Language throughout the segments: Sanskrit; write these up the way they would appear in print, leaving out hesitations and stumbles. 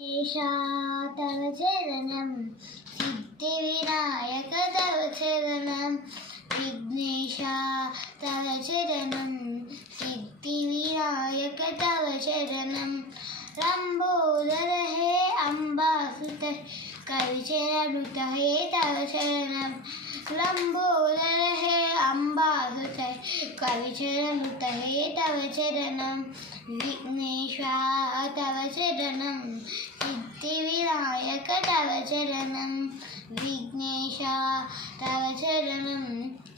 ईशा तव चरणं सिद्धिविनायक तव चरणं विघ्नेशा तव चरणं सिद्धिविनायक तव चरणं लंबोदर हे अम्बासुत कविचरणुत हे तव चरणं लंबोदर हे अम्बासुत कविचरणुत हे तव चरणं विघ्नेशा तव चरणं सिद्धिविनायक तव चरणं विघ्नेशा तव चरणं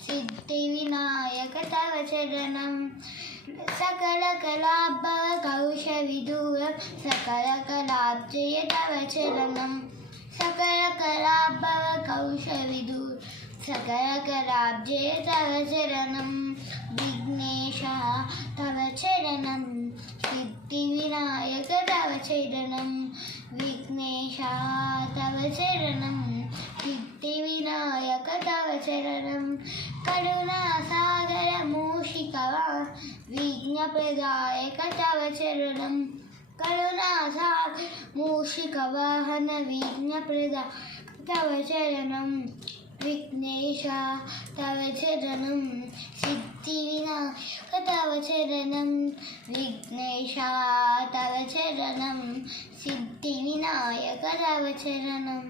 सिद्धिविनायक तव चरणं सकलकलाभव कौशविदूरं सकलकलाब्जय तव चरणं सकलकलाभव कौशविदूर सकलकलाब्जय तव चरणं विघ्नेशा तव चरणं सिद्धिविनायक तव चरणं विघ्नेशा तव चरणं सिद्धिविनायक तव चरणं करुणासागर मूषिकवाहन विघ्नप्रदायक तव चरणं करुणासागर मूषिकवाहन विघ्नप्रदायक तव चरणं विघ्नेशा तव चरणं सिद्धिविनायक तव चरणं विघ्नेशा तव चरणं सिद्धिविनायक तव चरणं।